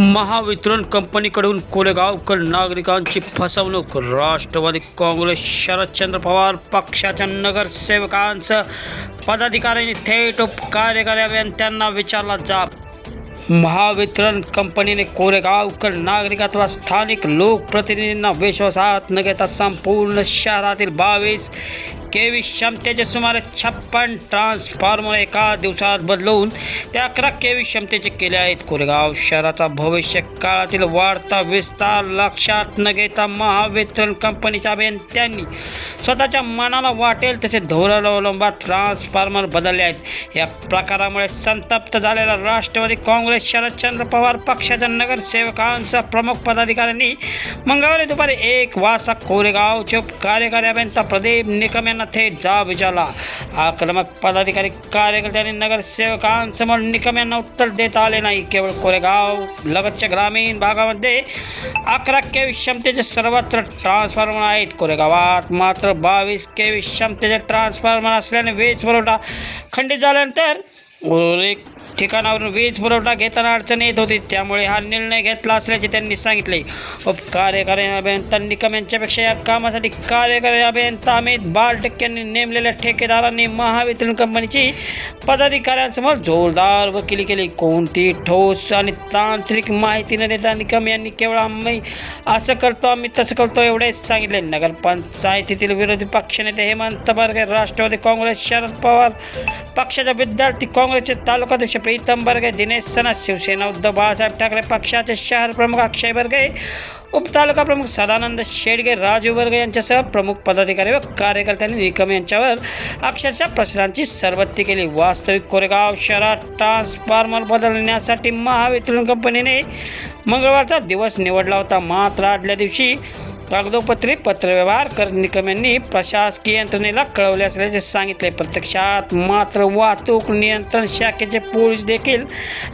महावितरण कंपनीकडून कोरेगावकर नागरिकांची फसवणूक. राष्ट्रवादी काँग्रेस शरदचंद्र पवार पक्षाच्या नगरसेवकांसह पदाधिकाऱ्यांनी थेट कार्यकारी अभियंत्यांना विचारला जाब. महावितरण कंपनीने कोरेगावकर नागरिक स्थानिक लोकप्रतिनिधींना विश्वासात न घेता संपूर्ण शहरातील बावीस केवीस क्षमतेचे सुमारे छप्पन ट्रान्सफॉर्मर एका दिवसात बदलवून ते अकरा केवीस क्षमतेचे केले आहेत. कोरेगाव शहराचा भविष्य काळातील वाढता विस्तार लक्षात न घेता महावितरण कंपनीच्या अभियंत्यांनी स्वतःच्या मनाला वाटेल तसे धोरण अवलंबात ट्रान्सफॉर्मर बदलले आहेत. या प्रकारामुळे संतप्त झालेला राष्ट्रवादी काँग्रेस शरदचंद्र पवार पक्षाच्या नगरसेवकांसह प्रमुख पदाधिकाऱ्यांनी मंगळवारी दुपारी एक वाजता कोरेगावचे कार्यकारी अभियंता प्रदीप निकम यांना थेट जाब विचारला. आक्रमक पदाधिकारी कार्यकर्त्यांनी नगरसेवकांसमोर निकम यांना उत्तर देता आले नाही. केवळ कोरेगाव लगतच्या ग्रामीण भागामध्ये अकरा के क्षमतेचे सर्वत्र ट्रान्सफॉर्मर आहेत. कोरेगावात मात्र बावीस के क्षमतेचे ट्रान्सफॉर्मर असल्याने वीज पुरवठा खंडित झाल्यानंतर उर्वरित ठिकाणावरून वीज पुरवठा घेताना अडचण येत होती. त्यामुळे हा निर्णय घेतला असल्याचे त्यांनी सांगितले. उपकार्यकारी अभियंता निकम यांच्यापेक्षा या कामासाठी कार्यकारी अभियंता अमित बाल टक्क्यांनी नेमलेल्या ठेकेदारांनी महावितरण कंपनीची पदाधिकाऱ्यांसमोर जोरदार वकिली केली. कोणती ठोस आणि तांत्रिक माहिती न देता निकम यांनी केवळ आम्ही असं करतो आम्ही तसं करतो एवढेच सांगितले. नगरपंचायतीतील विरोधी पक्षनेते हेमंत बर्गे राष्ट्रवादी काँग्रेस शरद पवार पक्षाच्या विद्यार्थी काँग्रेसचे तालुकाध्यक्ष प्रीतम बर्गे दिनेश सनस शिवसेना उद्धव बाळासाहेब ठाकरे पक्षाचे शहर प्रमुख अक्षय बर्गे उपतालुका प्रमुख सदानंद शेडगे राजू बर्गे यांच्यासह प्रमुख पदाधिकारी व कार्यकर्त्यांनी निकम यांच्यावर अक्षरशः प्रश्नांची सरबत्ती केली. वास्तविक कोरेगाव शहरात ट्रान्सफॉर्मर बदलण्यासाठी महावितरण कंपनीने मंगळवारचा दिवस निवडला होता. मात्र आदल्या दिवशी कागदोपत्री पत्रव्यवहार कर निकम यांनी प्रशासकीय यंत्रणेला कळवले असल्याचे सांगितले. प्रत्यक्षात मात्र वाहतूक नियंत्रण शाखेचे पोलीस देखील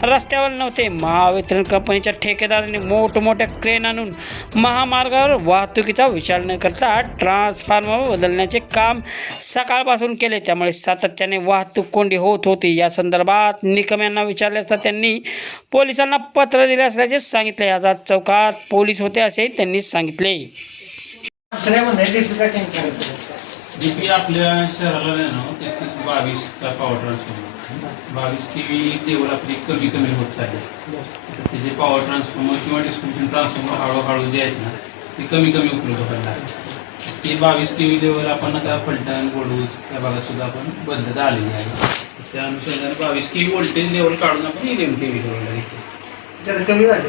रस्त्यावर नव्हते. महावितरण कंपनीच्या ठेकेदारांनी मोठमोठ्या क्रेन आणून महामार्गावर वाहतुकीचा विचार न करता ट्रान्सफॉर्मर बदलण्याचे काम सकाळपासून केले. त्यामुळे सातत्याने वाहतूक कोंडी होत होती. या संदर्भात निकम यांना विचारले असता त्यांनी पोलिसांना पत्र दिले असल्याचे सांगितले. आझाद चौकात पोलीस होते असे त्यांनी सांगितले सगळ्या म्हणतात डिस्ट्रिक्ट चेंज करायचं डीपी आपल्या शहराला आहे ना तेहतीस बावीसचा पॉवर ट्रान्सफॉर्मर बावीस के व्ही लेवल आपली कमी कमी होत चालली. तर त्याचे पॉवर ट्रान्सफॉर्मर किंवा डिस्ट्रीब्युशन ट्रान्सफॉर्मर हळूहळू जे आहेत ना ते कमी कमी उपलब्ध व्हायला लागले. ते बावीस के व्ही लेवल आपण आता फलटण गोडूज या भागात सुद्धा आपण बदलत आलेली आहे. त्या अनुषंगाने बावीस के व्ही व्होल्टेज लेवल काढून आपण इलेवन के व्ही लेवलला घेतो कमी झाले.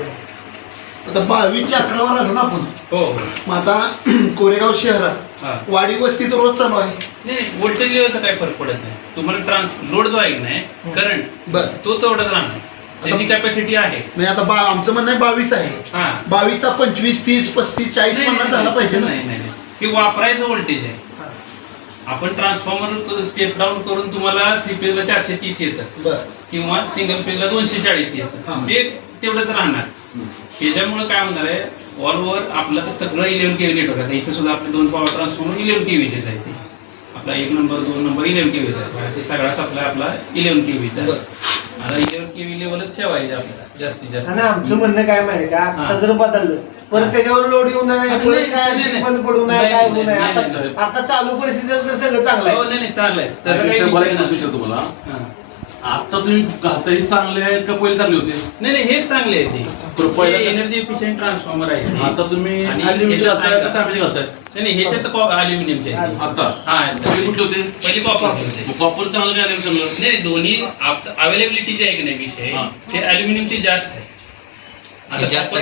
आता बावीसच्या अकरावर आलो ना आपण. हो हो. मग आता कोरेगाव शहरात हां. वाडी वस्तीत रोज चालू आहे. नाही व्होल्टेज लेवलचा काही फरक पडत नाही. तुम्हाला ट्रान्स लोड जो आहे की नाही करंट बर. तो तेवढाच राहणार. त्याची कॅपॅसिटी आहे. म्हणजे आता बा आमचं म्हणणं आहे बावीस आहे. हा. बावीसचा पंचवीस तीस पस्तीस चाळीस नाही, पन्नास झाला पाहिजे ना. नाही नाही नाही. हे वापरायचं व्होल्टेज आहे. आपण ट्रान्सफॉर्मर स्टेप डाऊन करून तुम्हाला थ्री पेजला चारशे तीस येतं. बर. किंवा सिंगल पेजला दोनशे चाळीस हा. येतं ते तेवढंच राहणार. त्याच्यामुळे काय होणार आहे ऑल ओव्हर आपलं तर सगळं इलेव्हन केव्ही नेटवर्क आहे. इथं सुद्धा आपले दोन पॉवर ट्रान्सफॉर्मर इलेव्हन केव्हीचेच आहे ते. आपला एक नंबर दोन नंबर इलेव्हन केव्हीचा आहे. ते सगळा सप्लाय आपला इलेव्हन केव्हीचा आता इलेव्हन केव्ही लेवलच ठेवायचे आपल्याला जास्तीत जास्त. आणि आमचं म्हणणं काय माहिती का? आता हा. जर बदललं परत त्याच्यावर लोड येऊ नये नाही, परत काय. बंद पडू नये काय होऊ नये. आता चालू परिस्थितीत तर सगळं चांगलं हो आहे नाही नाही चाललंय त्याचा काही विषय नाही. तुम्हाला. हा. आता तुम्ही घालता हे चांगले आहेत का पहिले चांगले होते? नाही नाही हेच चांगले आहे बरं, पहिलं ते? एनर्जी एफिशियंट ट्रान्सफॉर्मर आहे. आता तुम्ही आणि अल्युमिनियम ह्याच्यात घालताय का आहे तांब्याचे घालताय? नाही नाही ह्याच्यात अल्युमिनियमचे आता? हा पहिले कुठले होते? पहिली कॉपर होते. मग कॉपर चांगलं काय अल्युमिनियम चांगलं? नाही दोन्ही अवेलेबिलिटी जे आहे की नाही विषय? हा. ते अल्युमिनियमची जास्त आहे जास्त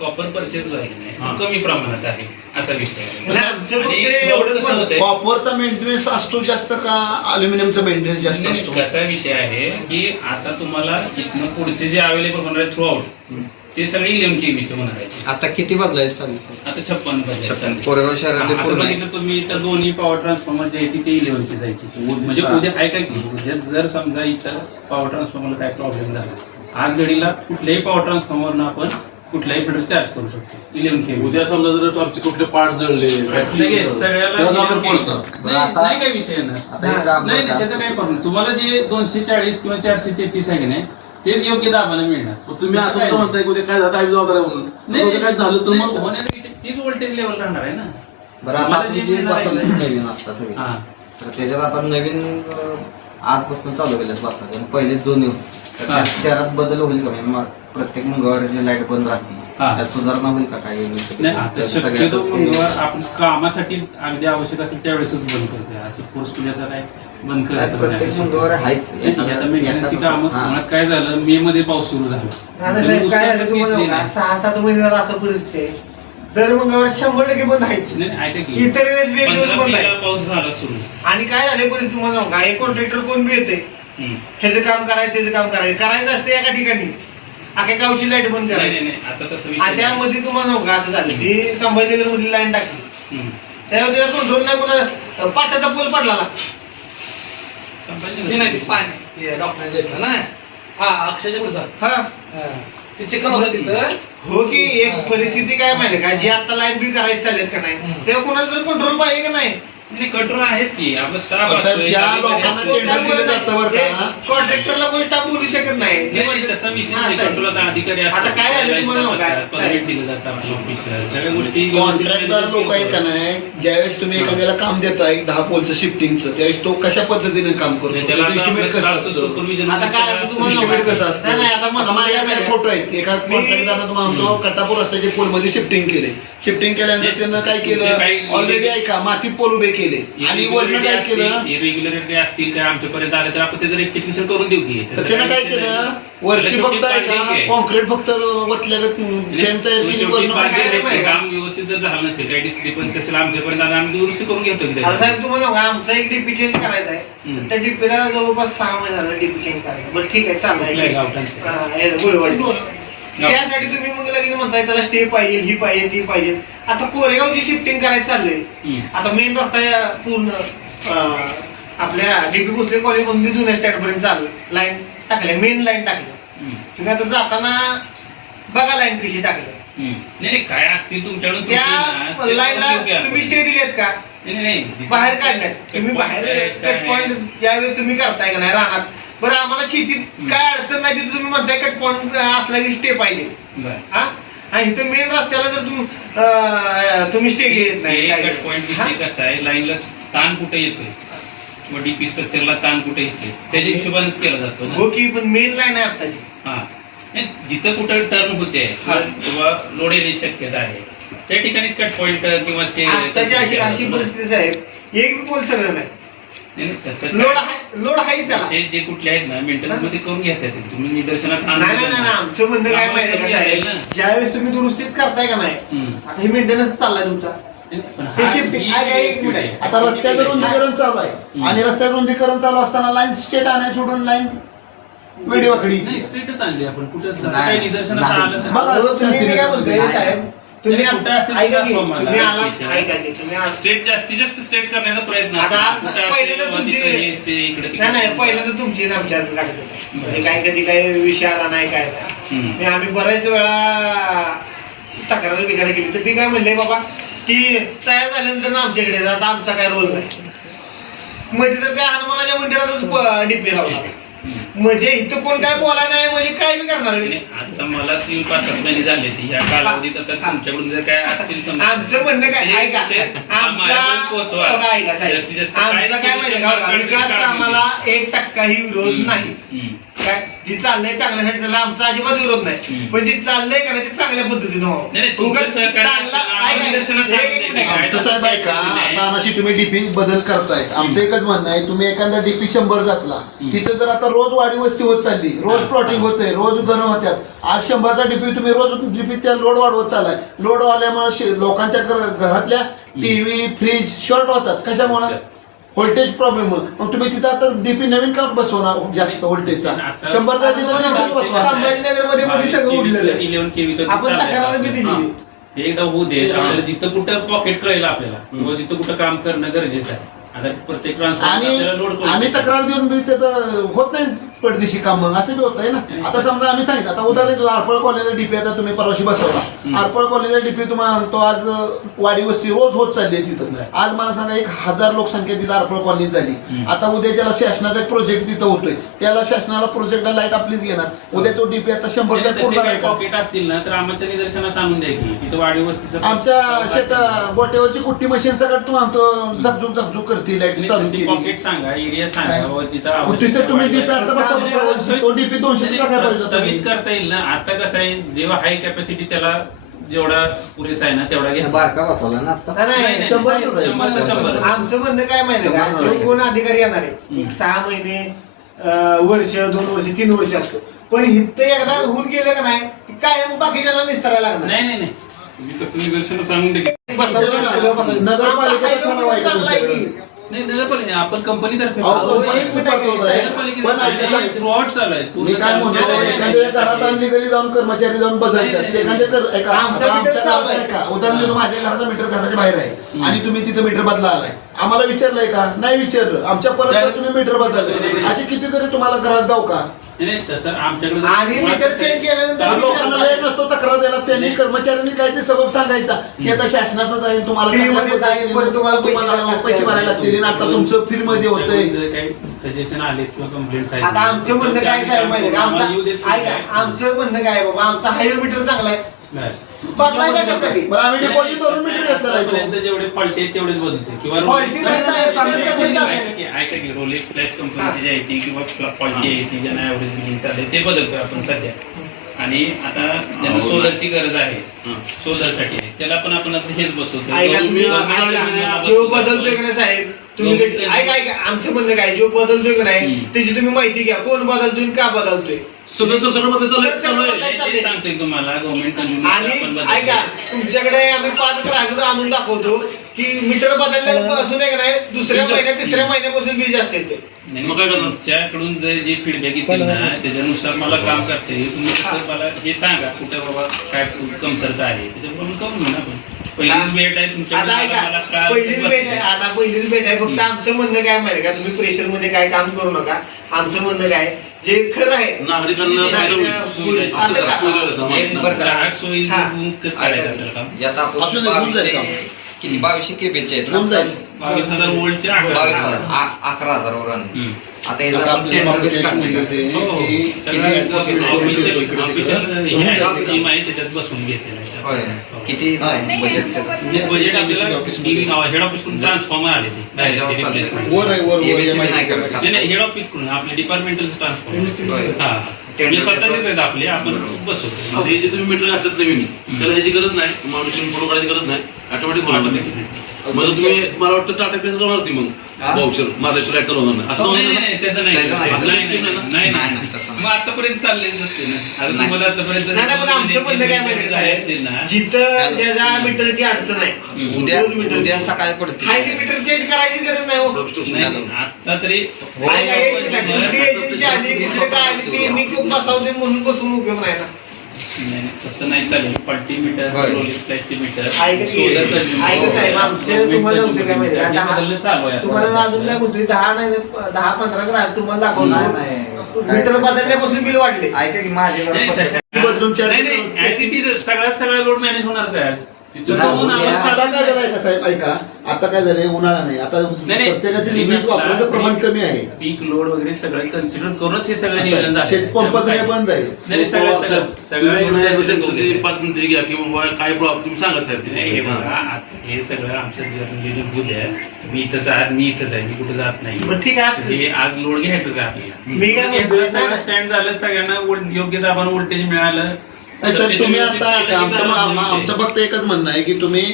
कॉपर परचेस कमी प्रमाणात आहे असा विषय? कॉपरचा मेंटेनन्स असतो जास्त का अल्युमिनियमचा मेंटेनन्स जास्त असतो? कसा विषय आहे की आता तुम्हाला इथनं पुढचे जे अवेलेबल होणार आहे थ्रू आउट ते सगळे इलेव्हन केवीचे होणार आहे आता किती बदलायचं चालू आता छप्पन छप्पन. कोरेगाव शहरातले आता पूर्ण आहे. बघितलं तुम्ही तर दोन्ही पॉवर ट्रान्सफॉर्मर जे आहे ते इलेव्हनचे जायचे. म्हणजे. उद्या काय काय जर समजा इथं पॉवर ट्रान्सफॉर्मरला काय प्रॉब्लेम झाला आज घडीला कुठल्याही पॉवर ट्रान्सफॉर्मरनं आपण कुठल्याही फिटर चार्ज करू शकतो. इलेव्हन केवी उद्या समजा जर आमचे कुठले पार्ट जळले लगेच सगळ्याला तेव्हा जबाबदार 11 कोण KV. असणार? नाही नाही काय विषय आता हे काम नाही नाही त्याचा काही प्रॉब्लेम तुम्हाला जे दोनशे चाळीस किंवा चारशे तेहतीस आहे की नाही तेच योग्य दाबाने मिळणार. तुम्ही असं कुठं म्हणताय की उद्या काय झालं जबाबदार आहे म्हणून. नाही, उद्या काय झालं तर नाही, मग? विषयी तीच व्होल्टेज लेवल राहणार आहे ना. बरं आता आपली जे मिळणार आहे- बसवली नवीन असता सगळी. हा. तर त्याच्यात आता नवीन अं, आजपासून चालू बसणार आणि पहिले जुने होते. शहरात बदल होईल का? म्हणजे मग प्रत्येक मंगळवारी लाइट बंद राहते हा. त्यात सुधारणा होईल का काही? नाही आता शक्यतो मंगळवार आपण कामासाठी अगदी आवश्यक असेल त्यावेळेसच बंद करतोय. असं फोर्सफुली आता काय बंद करत प्रत्येक मंगळवारी आहेच. आता कामं हा. मुळात काय झालं? मे मध्ये पाऊस सुरू झाला. नानासाहेब काय झालं तुम्हाला? नाही, सांगू का? नाही. सहा सात महिने झाला असं परिस्थिती आहे. दर मंगळवार शंभर टक्के बंद आहेच नाही, ऐका की. इतर वेळेस वेगवेगळं पंधरा बंद मेला आहे पाऊस झाला सुरू. आणि काय झाले परिस्थिती तुम्हाला सांगू का? एक कॉन्ट्रॅक्टर कोण बी येते हम्म. ह्याचं काम करायचं त्याचं काम करायचं. करायचं असतं एका ठिकाणी. अख्या गावची लाइट बंद नाही नाही करायची आता तसं. त्यामध्ये तुम्हाला सांगू का असं झालं. ती संभाजीनगर मधली लाईन टाकली. हम्म. त्यावर त्याचा कंट्रोल नाही कोणा पाटाचा पूल पडला पाणी. डॉक्टरांच्या ना. हा अक्षयच्या पुढचा. हा. हा. ते चिकन होतं तिथं. हो की एक परिस्थिती काय माहिती का? जी आता लाईन बी करायची चालेल का नाही? तेव्हा कोणाचं कंट्रोल पाहिजे का नाही? नाही कंट्रोल आहेच की. आपलं स्टाफ पण साहेब, ज्या लोकांना टेंडर दिलं जातं बरं का? कॉन्ट्रॅक्टरला कोणी स्टाफ बोलू शकत नाही. ते म्हणजे- तसा विषय हा, नाही साहेब. कंट्रोल आता अधिकारी असतात आता काय झालं तुम्हाला. परमिट दिलं जातं ऑफिसला सगळ्या गोष्टी लोक आहेत का नाही ज्यावेळेस तुम्ही एखाद्याला काम देताय दहा पोलचं शिफ्टिंगचं त्यावेळेस तो कशा पद्धतीने काम करतो? त्याला आता आपल्या कसं असतं? supervision आता काय असं तुम्हाला एस्टिमेट कसं असतं? नाही, नाही, आता माझ्याकडे फोटो आहेत. एका मी- कॉन्ट्रॅक्टरनं तुम्हाला म्हणतो कट्टापूर रस्त्याचे पोलमध्ये शिफ्टिंग केले. शिफ्टिंग केल्यानंतर त्यानं काय ते केलं? काही- ऑलरेडी ऐका मातीत पोल उभे केले. आणि वरनं काय केलं? इरेग्युलरिटी असतील काय आमच्यापर्यंत आले तर आपण त्याचं रेक्टिफिकेशन करून देऊ की. तर त्यानं काय केलं? वरती फक्त ऐका कॉन्क्रीट फक्त वतल्यागत फ्रेम तयार केली वरनं का? काम व्यवस्थित जर झालं नसेल काही डिस्क्रिपन्सी असेल आमच्यापर्यंत आलं आम्ही दुरुस्ती करून घेतो की त्याची. साहेब तुम्हाला सांगू का, आमचा एक डीपी चेंज करायचा आहे. त्या डीपीला जवळपास सहा महिने झाला डीपी चेंज करायचा. बरं ठीक आहे कुठल्या? हा, हे गुळवाडी त्यासाठी तुम्ही मग लगेच म्हणताय त्याला स्टे पाहिजे ही पाहिजे ती पाहिजे आता कोरेगावची शिफ्टिंग करायचं चाललंय. आता मेन रस्ता या पूर्ण आपल्या डीपी भोसले कॉलेजपासून जुन्या स्टँड पर्यंत चालू लाईन टाकल्या मेन लाईन टाकल्या. तुम्ही आता जाताना बघा लाईन कशी टाकल्या हम्म. नाही काय असतील तुमच्याकडून त्या लाईनला. तुम्ही स्टे दिलेत का नाही. बाहेर काढल्यात तुम्ही बाहेर कट पॉईंट. ज्यावेळेस तुम्ही करताय का नाही रानात? बरं आम्हाला शेतीत काय अडचण नाही तिथे तुम्ही म्हणताय कट पॉईंट असला की स्टे पाहिजे. हा? आणि इथं मेन रस्त्याला जर तुम्ही अं, तुम्ही स्टे घेत नाही कट पॉईंट? विषय कसा आहे लाईनला ताण कुठे येतोय? किंवा डीपी स्ट्रक्चरला ताण कुठे येतोय? त्याच्या हिशोबानेच केला जातो हो की पण मेन लाईन आहे आत्ताची हा. जिथं कुठं टर्न होते हा. किंवा लोड येण्याची शक्यता आहे. त्या ठिकाणीच कट पॉईंट किंवा स्टे आत्ताची अशी अशी परिस्थिती साहेब एक बी पोल सरळ नाही तसं लोड काय- लोड त्याला. जे कुठले आहेत ना मेंटेनन्समध्ये करून घेता येतील तुम्ही निदर्शनास आणून नाही नाही नाही नाही, आमचं म्हणणं काय माहिती का साहेब. ज्यावेळेस तुम्ही दुरुस्तीत करताय का नाही हम्म. आता हे मेंटेनन्स चाललाय तुमचा. पण हे हा- shifting- ही काय- काय- एक एक मिनिट. आहे. आता रस्त्याचं रुंदीकरण चालू आहे. आणि रस्त्याचं रुंदीकरण चालू असताना लाईन स्टेट आणाय सोडून लाईन? वेडीवाकडी नाही स्ट्रेटच आणली आपण. कुठं तसं नाही, काही निदर्शनास नाही. आलं तर बघा, तुम्ही मी काय बोलतोय. साहेब? तुम्ही नाही, कुठं आ- असेल ऐका की दाखवा मला तुम्ही आला location. ऐका की तुम्ही आ- स्टेट जास्तीत जास्त स्टेट करण्याचा प्रयत्न आता असतो. कुठं पहिल्यांदा बाबा तुमची- तिथं हे, ते इकडे तिकडे. नाही नाही पहिल्यांदा तुमची ना आमच्या लागत होतं म्हणजे काय कधी काय विषय आला नाही काय नाही हम्म. आणि आम्ही बऱ्याच वेळा तक्रार बिकार केली तर ती काय म्हणले बाबा की तयार झाल्यानंतर ना आमच्याकडे जा, आता आमचा काय रोल नाही मध्ये तर त्या हनुमानाच्या मंदिरातच डिप्ले लावला. म्हणजे इथं कोण काय बोला नाही म्हणजे काय बी करणार? आणि आता मला तीन पाच सात महिने झाले ते. या कालावधीत आता तुमच्याकडून जर काय असतील समजा. आमचं म्हणणं काय? ते ऐका. आमचा माझ्यापर्यंत पोहोचवा. बघा ऐका जास्तीत साहेब जास्त आमचा काय माहिती का बघा, solution विकास काढून कामाला एक टक्काही विरोध हम्म. नाही. हम्म. काय? जी चाललंय चांगल्यासाठी त्याला आमचा अजिबात विरोध नाही. पण जी चाललंय का नाही ते चांगल्या पद्धतीनं नाही, नाही, व्हावं तुमचं उगाच सहकार्य चांगला असतं ना, ऐका, निदर्शनास एक- आणून एक देते मिनिट. काय? आमचं साहेब आहे का आता अनाशी तुम्ही डीपी बदल करताय. आमचं एकच म्हणणं आहे तुम्ही एखादा डीपी शंभर असला तिथे जर आता रोज वाढी वस्ती होत चालली रोज प्लॉटिंग होते रोज गरम होत्यात. आज शंभरचा डीपी तुम्ही रोज डीपी त्या लोड वाढवत चाललाय. लोड वाढल्यामुळे शे- लोकांच्या घर- घरातल्या टीव्ही फ्रीज शॉर्ट होतात. कशामुळे? व्होल्टेज प्रॉब्लेम मग तुम्ही तिथं आता डीपी नवीन का बसवणार जास्त व्होल्टेजचा आता- शंभरचा तिथं तीनशे बसवा संभाजीनगरमध्ये सगळं उडलेलं आहे. 11 केवी तर आपण. तक्रार बी दिली. हा. ते एकदा होऊ दे आपल्याला जिथं कुठं पॉकेट कळेल आपल्याला किंवा जिथं कुठं काम करणं गरजेचं आहे आता प्रत्येक ट्रान्सफर आणि आम्ही तक्रार देऊन होत नाही पडदेशी काम असं बी होत आहे ना. आता समजा आम्ही सांगितलं आता उदाहरण तुला आरपळ कॉलेजचा डीपी आता तुम्ही परवाशी बसवला. आरपळ कॉलेजचा डीपी तुम्हाला म्हणतो आज वाडी वस्ती रोज होत चालली आहे तिथं. आज मला सांगा एक हजार लोकसंख्या तिथं आरपळ कॉलनी झाली. आता उद्या ज्याला शासनाचा एक प्रोजेक्ट तिथं होतोय त्याला शासनाला प्रोजेक्टला लाइट आपलीच घेणार. उद्या तो डीपी आता शंभरचा तसे पूर्ण आहे काही का पॉकेट असतील ना तर आमच्या निदर्शनास आणून द्या की तिथं वाडी वस्तीचं आमच्या शेत गोट्यावरची कुट्टी मशीन सगळं तू म्हणतो झकझुक झकझुक करते लाइट चालू पॉकेट सांगा एरिया सांगा मग तिथे तुम्ही डीपी आता बसा. तो डीपी दोनशे तुम्ही. करता येईल ना? आता कसं आहे जेव्हा हाय कॅपॅसिटी त्याला जेवढा पुरेसा आहे ना तेवढा घ्या. बारका बसवला ना आता? नाही, शंभर. आमचं म्हणणं काय माहिती का? जो. कोण अधिकारी येणार आहे एक सहा महिने वर्ष दोन वर्ष तीन वर्ष असतो. पण इथं एकदा होऊन गेलं का नाही की कायम बाकीच्याला निस्तारायला लागणार. नाही नाही नाही. तुम्ही तसं निदर्शनास आणून द्या की. नाही नगरपालिका आपण कंपनीतर्फे अहो, कंपनीत मी पाठवत आहे. पण ऐका साहेब, थ्रूआउट चालू आहे. मी काय म्हणतो एखाद्या घरात अनलिगली जाऊन कर्मचारी जाऊन बदलतात. एखादे कर एका आमचा आता मीटर आमच्या चालू घरात आहे. आहे का? उदाहरण देतो माझ्या घराचा मीटर घराच्या बाहेर आहे. आणि तुम्ही तिथं मीटर बदला आलाय. आम्हाला विचारलंय का? नाही विचारलं. आमच्या परत तुम्ही मीटर बदलले. असे कितीतरी तुम्हाला घरात जाऊ का नाही, नाही तसं आमच्याकडे जर- आणि मीटर चेंज केल्यानंतर तर लोकांना लय नसतो तक्रार द्यायला त्यांनी कर्मचाऱ्यांनी काय ते सबब सांगायचा की आता शासनाचं जाईल तुम्हाला Free चांगल्या मध्ये जाईल, पद्धतीने पण तुम्हाला पैसे द्यायला भरायला लागतील. आणि आता तुमचं फ्री मध्ये होतंय. सजेशन आले किंवा कंप्लेंट्स आहेत? आता आमचं म्हणणं काय साहेब माहिती का? आमचं नाही. ऐका आमचं म्हणणं काय आहे बाबा? आमचा हायर मीटर चांगला आहे. नाही. बदलायचा कशासाठी बरं आम्ही डिपॉझिट भरून मीटर घेतलेला आहे आतापर्यंत तो. जेवढे आहेत तेवढेच बदलते. किंवा Faulty नाही साहेब, चांगले चांगले चालले. ऐका की- रोलेक्स फ्लॅश कंपनीची जी आहे ती किंवा फॉल्टी आहे ती ज्यांना बिलिंग चालले ते बदलतोय आपण सध्या. आणि आता ज्यांना सोलरची गरज आहे सोलरसाठी आहे त्याला पण आपण आता हेच बसवतो ऐका तुम्ही गव्हर्नमेंट ऐका, गव्हर्नमेंट जो बदलतोय का नाही साहेब? तुम्ही ते- ऐका ऐका आमचं म्हणणं काय? जो बदलतोय का नाही हम्म. त्याची तुम्ही माहिती घ्या. कोण बदलतोय आणि का बदलतोय? सगळं सगळं सगळं मध्ये चालू आहे, चालू आहे. नाही, ते सांगतोय तुम्हाला गव्हर्नमेंट आणि ऐका तुमच्याकडे आम्ही पाच ग्राहक आणून दाखवतो की मीटर बदलल्यापासून आहे का नाही दुसऱ्या महिन्यात तिसऱ्या महिन्यापासून बीज असते ते. मग काय करणार? तुमच्याकडून जे जे फीडबॅक येतील ना त्याच्यानुसार मला काम करते. तुम्ही कसं मला हे सांगा कुठे बाबा काय कमतरता आहे. त्याच्याप्रमाणे करून घेऊ ना आपण. पहिलीच भेट आहे तुमच्याकडे आता मला- मला पहिलीच भेट पहिलीच भेट आहे फक्त आमचं म्हणणं काय माहिती का तुम्ही प्रेशरमध्ये काय काम करू नका आमचं म्हणणं काय जे खरं आहे नागरिकांना फायदा होईल. नाही, असं असं करा, का? सुविधा समाज. एक बरं का? ग्राहक सोयी हा. कसं करायचं आपल्याला काम जे आता असू आपण दे, होऊन जाईल बावीसशे किती बावीसशे केबीचे आहेत होऊन जाईल. बावीस हजार वोल्टचे बावीस अकरा हजार आ- अकरा हजारावर आणले. आता हे आपल्याला? होते हो, हो. की किती इकडे तिकडे. स्कीम? आहे त्याच्यात बसून घेतलेलं आहे. होय. किती. बजेट म्हणजे बजेट आपल्याला DV नावा हेड ऑफिसकडून ट्रान्सफॉर्मर आले ते. वर आहे वर वर नाही. करत. नाही, नाही हेड ऑफिसकडून आपले डिपार्टमेंटल ट्रान्सफॉर्मर. हा हे स्वतःचेच आहेत आपले आपण बसवतो हे जे तुम्ही मीटर घातलं नवीन त्याला ह्याची गरज नाही माणूस फोटो काढायची गरज नाही ऑटोमॅटिक बोलवणार मग तुम्ही मला वाटतं टाटा प्लेस होणार ती मग? वाउचर मारल्याशिवाय लाइट चालू होणार नाही असं नाही, होणार नाही, नाही नाही, त्याचं नाही. त्याचं नाही. असं नाही, असं नाही, नाही, नाही, नाही, नाही. नाही, तसं नाही. मग आतापर्यंत चाललेच नसते ना आता नाही. तुम्हाला आतापर्यंत नाही नाही, पण आमचं म्हणणं काय माहिती का असतील ना साहेब जिथं ज्याच्या मीटरची अडचण आहे. उद्या दोन मीटर. उद्या सकाळी पडते हाय मीटर चेंज करायची गरज नाही हो Substitution नाही, झालं. आता तरी काय काय कुठली आली कुठे काय आली ते मी खूप बसावते म्हणून बसून उपयोग नाही ना नाही, नाही, तसं नाही चालेल. पल्टीमीटर होय. रोलिंग फ्लॅशची मीटर ऐका की- ऐका साहेब, आमचं तुम्हाला नव्हतं काय माहिती का? दहा- बदलणं चालू आहे आता. तुम्हाला सध्या. अजून काय दहा नाही दहा पंधरा ग्राहक तुम्हाला नाही, दाखवतो नाही. मीटर बदलल्यापासून बिल वाढले. ऐका की माझे नाही, तसं- बदलून चार्ज नाही, नाही, करून- as it is, सगळा सगळा लोड मॅनेज होणारच आहे आज. जसं नाही, होऊन आपण उद्या- आता चालू- काय झालंय का साहेब? ऐका. आता काय झालंय उन्हाळा नाही आता नाही, प्रत्येकाचे नाही, वीज वापराचं प्रमाण कमी आहे पीक लोड वगैरे सगळं कन्सिडर करूनच हे सगळं असं नियोजन आहे. झालं शेतपंपाचं काय बंद आहे नाही, नाही, सगळं सगळं सगळं घेतलं. पाच मिनिटं घ्या की बाबा काय प्रॉब्लेम तुम्ही सांगा साहेब नाही हे ते. बघा हा. आता हे सगळं आमच्या जे भूल आहे मी इथंच आहे मी इथंच आहे मी कुठे जात नाही बरं ठीक आहे हे आज लोड घ्यायचंच आहे आपल्याला मी काय म्हणतोय सगळं स्टँड झालं सगळ्यांना योग्य दाबानं व्होल्टेज मिळालं नाही सर तुम्ही आता की आमचं. आमचं फक्त एकच म्हणणं आहे की तुम्ही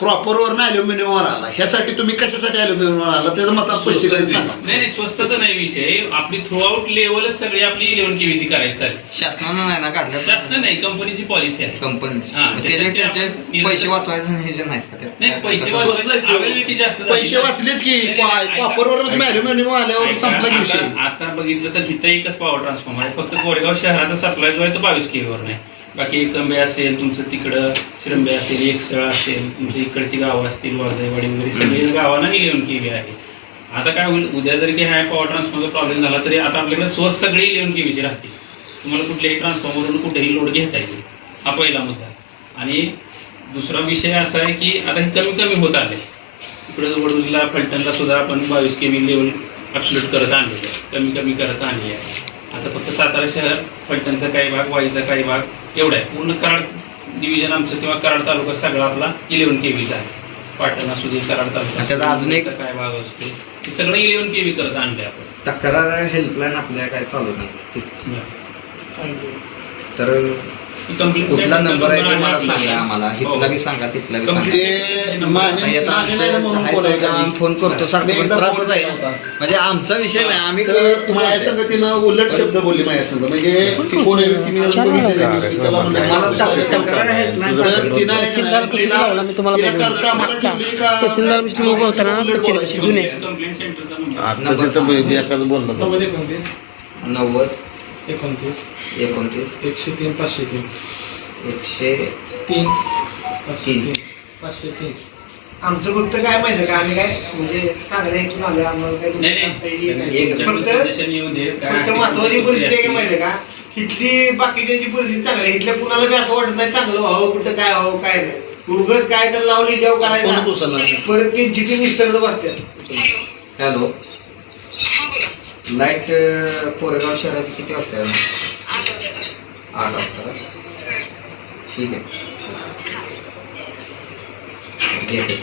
प्रॉपरवर ना अल्युमिनियमवर आला. ह्यासाठी तुम्ही कशासाठी अल्युमिनियमवर आला? त्याचं मत स्पष्टीकरण सांगा. नाही नाही स्वस्तच नाही विषय. आपली थ्रू आउट लेवलच सगळी आपली इलेव्हन केवीची करायची चालेल. शासनानं नाही ना काढलं? शासन नाही कंपनीची पॉलिसी आहे. कंपनी हा, त्याचे पैसे वाचवायचं हे का ते? नाही पैसे कसं- जास्त झाली. पैसे वाचलेच की नाही, नाही, ऐका. कॉपरवर तुम्ही अल्युमिनियम आल्यावर ऐका, संपला की विषय. आता बघितलं तर तिथं एकच पॉवर ट्रान्सफॉर्मर आहे. फक्त कोरेगाव शहराचा सप्लाय जो आहे तो बावीस केवीवर नाही बाकी एकंबे असेल तुमचं तिकडं शिरंबे असेल एकसळ असेल तुमच्या इकडची गावं असतील वर्धेवाडी वगैरे सगळी गावांना इलेव्हन केवी आहे. आता काय होईल उद्या जरी की हा पॉवर ट्रान्सफॉर्मरचा प्रॉब्लेम झाला तरी आता आपल्याकडे स्वस्त सगळे इलेव्हन केवीचे राहतील. तुम्हाला कुठल्याही ट्रान्सफॉर्मरवरून कुठेही लोड घेता येईल. हा पहिला मुद्दा. आणि दुसरा विषय असा आहे की आता हे कमी कमी होत आले इकडे वडूजला फलटणला सुद्धा आपण बावीस के व्ही लेवल ॲब्सोल्यूट करत आणलेलं आहे. कमी कमी करत आणली आहे. आता फक्त सातारा शहर फलटणचा काही भाग वाईचा काही भाग एवढा आहे. पूर्ण कराड डिव्हिजन आमचं किंवा कराड तालुका सगळा आपला इलेव्हन के व्हीचा आहे. पाटण असू दे कराड तालुका. त्यात अजून एक- काय भाग असतो हे सगळं इलेव्हन के व्ही करत आणले आपण. तक्रार हेल्पलाईन आपल्या काय चालू नाही. तर कुठला नंबर आहे ते मला. सांगा आम्हाला हो. इथला बी सांगा तिथला बी सांगा ते नाही, आता आमचं- आहे का? आम्ही फोन करतो सारखं पण त्रासच आहे. म्हणजे आमचा विषय नाही आम्ही तर माझ्या संग तिनं उलट शब्द बोलली माझ्या संग म्हणजे ती कोण आहे व्यक्ती मी अजून नाही. तर. तिनं तहसीलदार कशी लावला मी तुम्हाला तिनं बोललो. करता मला मागच्या. ठेवली का- तहसीलदार कच्चे जुने. नंबर सांगा. नव्वद एकोणतीस. एकोणतीस. एकशे तीन पाचशे तीन. एकशे तीन. पाचशे तीन. पाचशे तीन. आमचं फक्त काय माहिती का? आम्ही काय म्हणजे चांगल्या इथून आलो आम्हाला नाही, नाही. काही एक- तुमच्याकडे फक्त- suggestion येऊ दे. काय फक्त असेल महत्वाची ते परिस्थिती आहे काय. माहिती का? इथली बाकीच्यांची परिस्थिती चांगली आहे इथल्या कुणाला बी असं वाटत नाही चांगलं व्हावं कुठं काय व्हावं काय नाही. उगच काय तर लावली जेव कोण उचलणार? परत त्यांची ती निसर्ग बसतात हॅलो. लाइट अं, कोरेगाव शहराची किती वाजता आहे? आठ वाजता का? ठीक आहे घेते.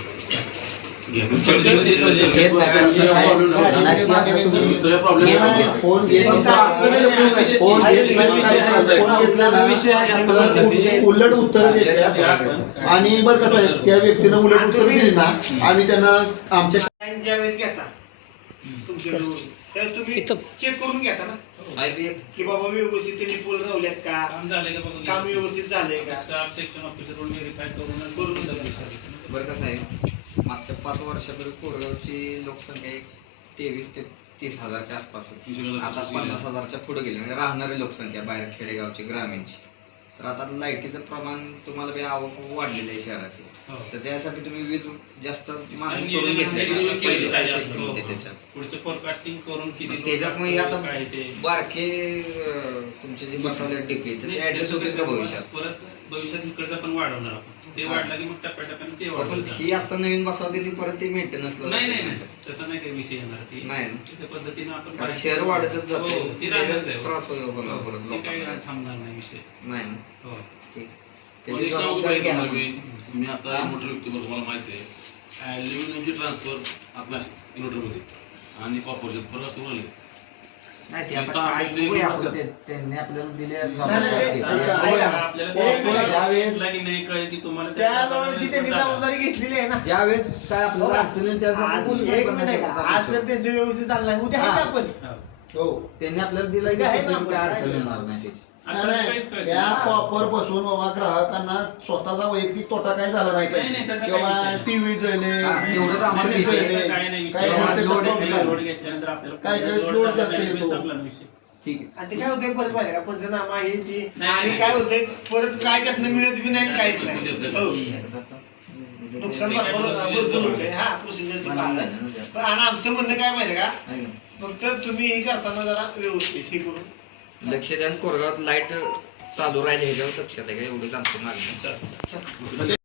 उलट उत्तर आणि बरं कसं आहे त्या व्यक्तीनं उलट उत्तर दिली ना आम्ही त्यांना आमच्या ज्या वेळेस घेता तुमच्याकडून त्यावेळेस तुम्ही इथं. चेक करून घेता ना. साहेब एक की बाबा व्यवस्थित त्यांनी पोल रावल्यात का? काम झालंय का बघून? काम व्यवस्थित झालंय का? स्टाफ सेक्शन ऑफिसर व्हेरीफाय करून बरं कसं आहे मागच्या पाच वर्षापूर्वी कोरगावची लोकसंख्या एक तेवीस ते तीस हजारच्या आसपास होती. आता पन्नास हजारच्या पुढे गेली. म्हणजे राहणारी लोकसंख्या बाहेर खेडेगावची ग्रामीणची. तर आता लाईटीचं प्रमाण तुम्हाला बी आवक वाढलेली आहे शहराची. हो. तर त्यासाठी तुम्ही वीज जास्त मागणी करून घेतली. होते त्याच्यात. पुढचं फोरकास्टिंग करून त्याच्यात मग आता बारके तुमचे जे बसवले डीपी ऍडजस्ट कसं भविष्यात? परत भविष्यात इकडचा पण वाढवणार आपण. ते हा. वाढला की मग टप्प्याटप्प्याने ते पण वाढवणार ही आता नवीन बसवते ती परत ते मेंटेनन्स नाही नाही नाही. तसं नाही काही विषय येणार ती. नाही. ना. त्या पद्धतीने आपण कारण शहर वाढतच जाते. हो, ती राहणारच आहे. त्रास होईल हो, परत ती काही लोकांना. थांबणार नाही विषय. नाही ना हो. ठीक. त्याची सांगू जबाबदारी घ्या. मी? मी आता मोटर व्यक्ती बघ तुम्हाला माहिती आहे. ॲल्युमिनियमची ट्रान्सफर आपल्या इन्व्हर्टरमध्ये आणि कॉपरचे फरक असतो बोलले नाही ते आता आता काय आपले बघूया आपण लोकं ते- त्यांनी आपल्याला दिले नाही, नाही, जबाबदारी. ऐका. आपल्याला ते software ज्यावेळेस- कळेल की तुम्हाला त्या त्यांनी. जबाबदारी घेतलेली आहे ना ज्यावेळेस काय आपल्याला अडचण येईल त्यावेळेस आपण आज बोलू एक शकतो मिनिट आहे का? ना आज जर त्यांचं व्यवस्थित चाललं नाही उद्या आहे ना आपण हो. हो त्यांनी आपल्याला दिला की आहे शब्द ना की काय आपण, अडचण काय येणार नाही त्याची. असं नाही, काहीच कळत त्या नाही. कॉपरपासून बाबा ग्राहकांना स्वतःचा वैयक्तिक तोटा काही झाला नाही नाही, नाही, त्याचा किंवा विषय नाही. टीव्ही हा, तेवढंच आम्हाला फ्रीज त्याचं काही नाही विषय. काही लोड घेतल्यानंतर आपल्याला काय काय लोड जास्त नाही, येतो. संपला विषय. ठीक आहे आणि ते काय होतंय परत माहिती आहे का पंचनामा ती नाही, आणि नाही. काय होतंय परत काय त्यातनं मिळत बी नाही काहीच नाही हो. म्हणजे नुकसान ते- भरपूर भरपूर होतंय हा प्रोसिजरची मान्य बाब झालं आहे. ना ते. पण आणि आमचं म्हणणं काय माहिती का. फक्त तुम्ही हे करताना जरा व्यवस्थित हे करून लक्ष द्या कोरगावात लाइट चालू राहिली ह्याच्यावर लक्षात आहे का एवढंच आमचं मागणं चल.